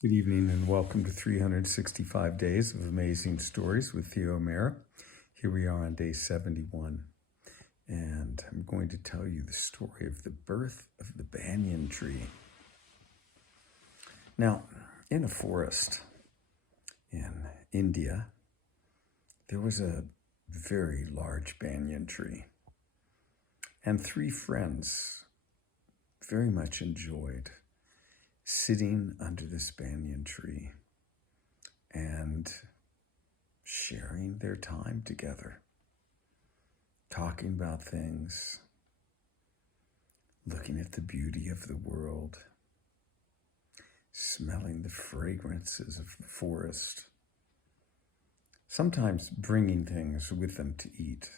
Good evening and welcome to 365 Days of Amazing Stories with Theo O'Meara. Here we are on day 71, and I'm going to tell you the story of the birth of the banyan tree. Now, in a forest in India, there was a very large banyan tree, and three friends very much enjoyed sitting under this banyan tree and sharing their time together, talking about things, looking at the beauty of the world, smelling the fragrances of the forest, sometimes bringing things with them to eat.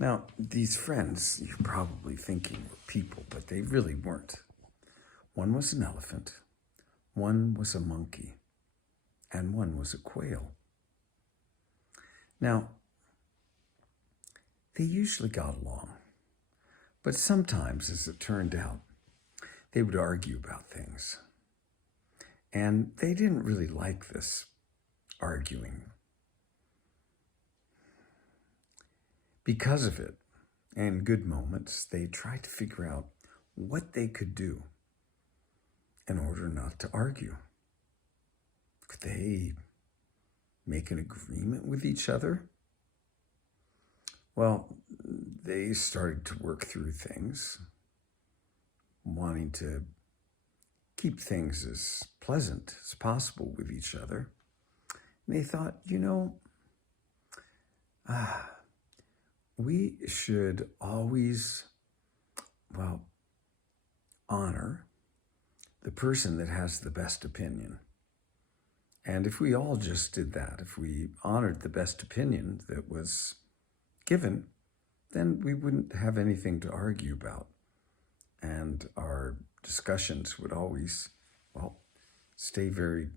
Now, these friends, you're probably thinking were people, but they really weren't. One was an elephant, one was a monkey, and one was a quail. Now, they usually got along, but sometimes, as it turned out, they would argue about things. And they didn't really like this arguing. Because of it, in good moments, they tried to figure out what they could do in order not to argue. Could they make an agreement with each other? Well, they started to work through things, wanting to keep things as pleasant as possible with each other. And they thought, we should always, honor the person that has the best opinion. And if we all just did that, if we honored the best opinion that was given, then we wouldn't have anything to argue about. And our discussions would always, stay very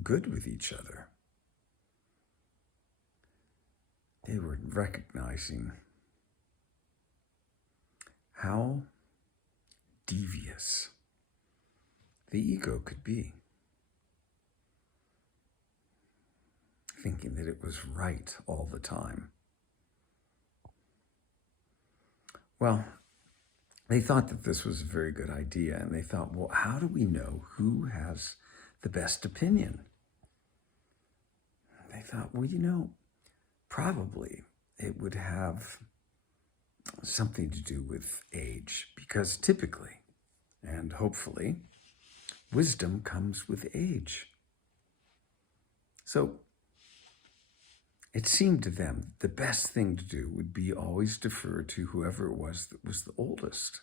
good with each other. They were recognizing how devious the ego could be, thinking that it was right all the time. Well, they thought that this was a very good idea, and they thought, well, how do we know who has the best opinion? They thought, probably it would have something to do with age, because typically, and hopefully, wisdom comes with age. So it seemed to them the best thing to do would be always defer to whoever it was that was the oldest.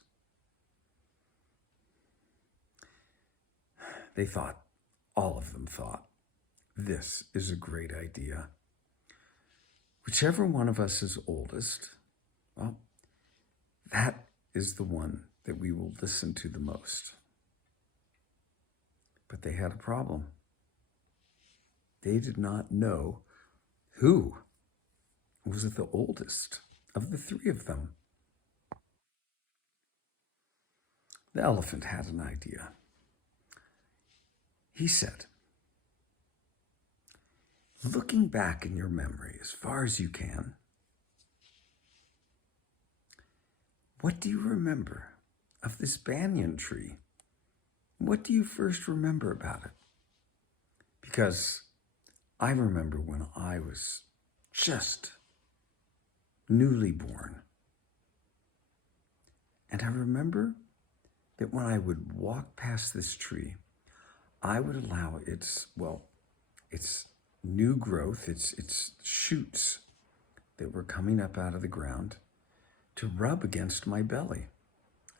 They thought, all of them thought, this is a great idea. Whichever one of us is oldest, that is the one that we will listen to the most. But they had a problem. They did not know who was the oldest of the three of them. The elephant had an idea. He said, looking back in your memory as far as you can, what do you remember of this banyan tree? What do you first remember about it? Because I remember when I was just newly born. And I remember that when I would walk past this tree, I would allow its new growth, its shoots that were coming up out of the ground to rub against my belly.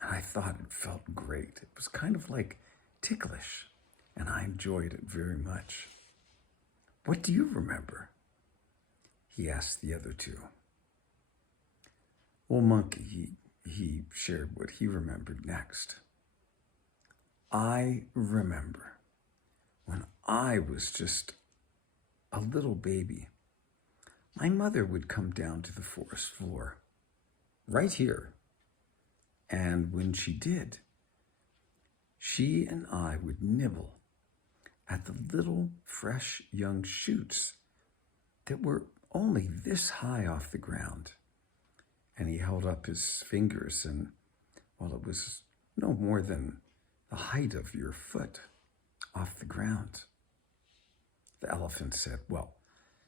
And I thought it felt great. It was kind of like ticklish, and I enjoyed it very much. What do you remember? He asked the other two. Well, Monkey, he shared what he remembered next. I remember when I was just a little baby, my mother would come down to the forest floor, right here. And when she did, she and I would nibble at the little fresh young shoots that were only this high off the ground. And he held up his fingers, and, well, it was no more than the height of your foot off the ground. The elephant said, "Well,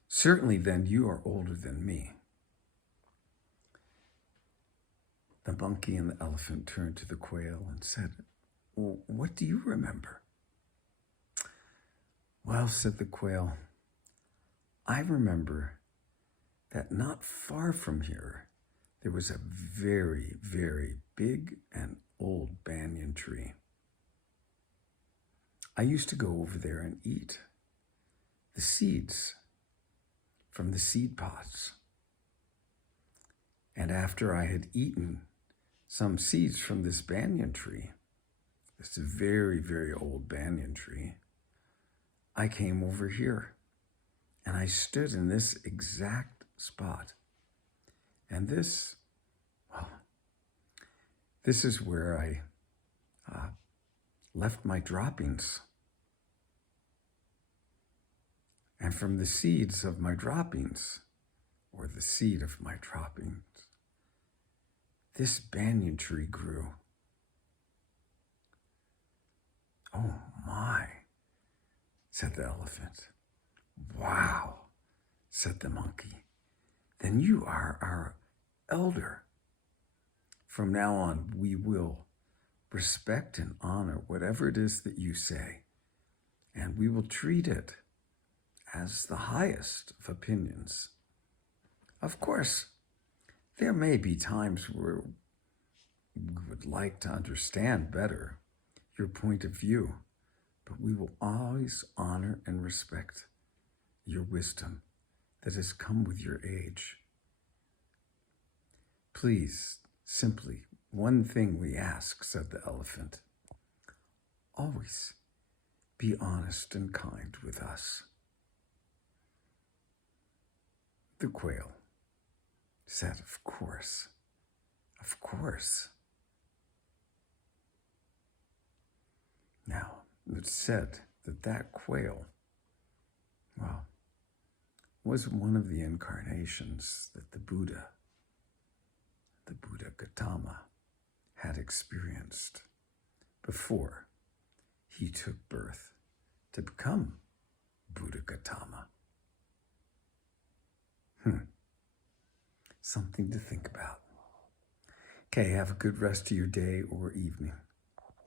certainly then you are older than me." The monkey and the elephant turned to the quail and said, "Well, what do you remember?" "Well," said the quail, "I remember that not far from here, there was a very, very big and old banyan tree. I used to go over there and eat the seeds from the seed pods. And after I had eaten some seeds from this banyan tree, this very, very old banyan tree, I came over here and I stood in this exact spot. And this is where I left my droppings. And from the seeds of my droppings, or the seed of my droppings, this banyan tree grew." "Oh my," said the elephant. "Wow," said the monkey. "Then you are our elder. From now on, we will respect and honor whatever it is that you say, and we will treat it as the highest of opinions. Of course, there may be times where we would like to understand better your point of view, but we will always honor and respect your wisdom that has come with your age. Please, simply one thing we ask," said the elephant. "Always be honest and kind with us." The quail said, "Of course, of course." Now, it's said that that quail, well, was one of the incarnations that the Buddha Gautama, had experienced before he took birth to become Buddha Gautama. Something to think about. Okay, have a good rest of your day or evening.